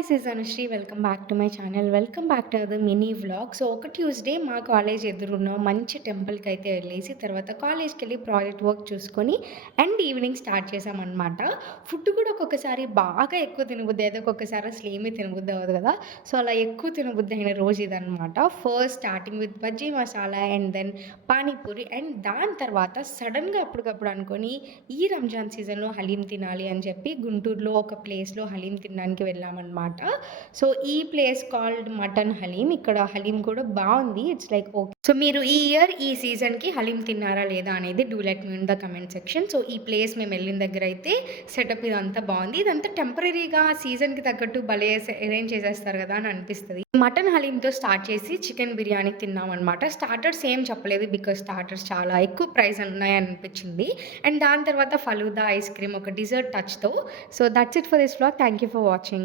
Hi Anusri welcome back to my channel. Welcome back to the mini vlog. So ఒక Tuesday మా college ఎదురున్న మంచి టెంపుల్‌కైతే వెళ్ళేసి తర్వాత కాలేజ్‌కెళ్ళి ప్రాజెక్ట్ వర్క్ చూసుకొని అండ్ ఈవినింగ్ స్టార్ట్ చేశామనమాట. ఫుడ్ కూడా ఒక్కొక్కసారి బాగా ఎక్కువ తినబుద్ధి అయితే ఒక్కొక్కసారి అసలు ఏమీ తినబుద్ధి అవ్వదు కదా! సో అలా ఎక్కువ తినబుద్ధి అయిన రోజు ఇదనమాట. First starting with bajji masala and then panipuri and దాని తర్వాత సడెన్‌గా అప్పటికప్పుడు అనుకోని ఈ రంజాన్ సీజన్‌లో హలీం తినాలి అని చెప్పి గుంటూరులో ఒక ప్లేస్‌లో హలీం తినడానికి వెళ్ళామనమాట. సో ఈ ప్లేస్ కాల్డ్ మటన్ హలీం. ఇక్కడ హలీం కూడా బావుంది. It's like okay. సో మీరు ఈ ఇయర్ ఈ సీజన్‌కి హలీం తిన్నారా లేదా అనేది do let me in the comment section. So ఈ ప్లేస్ మేము వెళ్ళిన దగ్గరైతే సెటప్ ఇదంతా బావుంది. ఇదంతా టెంపరరీగా సీజన్‌కి తగ్గట్టు భలే అరేంజ్ చేసేస్తారు కదా అని అనిపిస్తది. మటన్ హలీంతో స్టార్ట్ చేసి చికెన్ బిర్యానీ తిన్నామనమాట. స్టార్టర్స్ ఏం చెప్పలేదు. బికాజ్ స్టార్టర్స్ చాలా ఎక్కువ ప్రైస్ ఉన్నాయనిపించింది. అండ్ దాని తర్వాత ఫలూదా, ఐస్ క్రీమ్, ఒక డిజర్ట్ టచ్‌తో. So that's it for this vlog. Thank you for watching.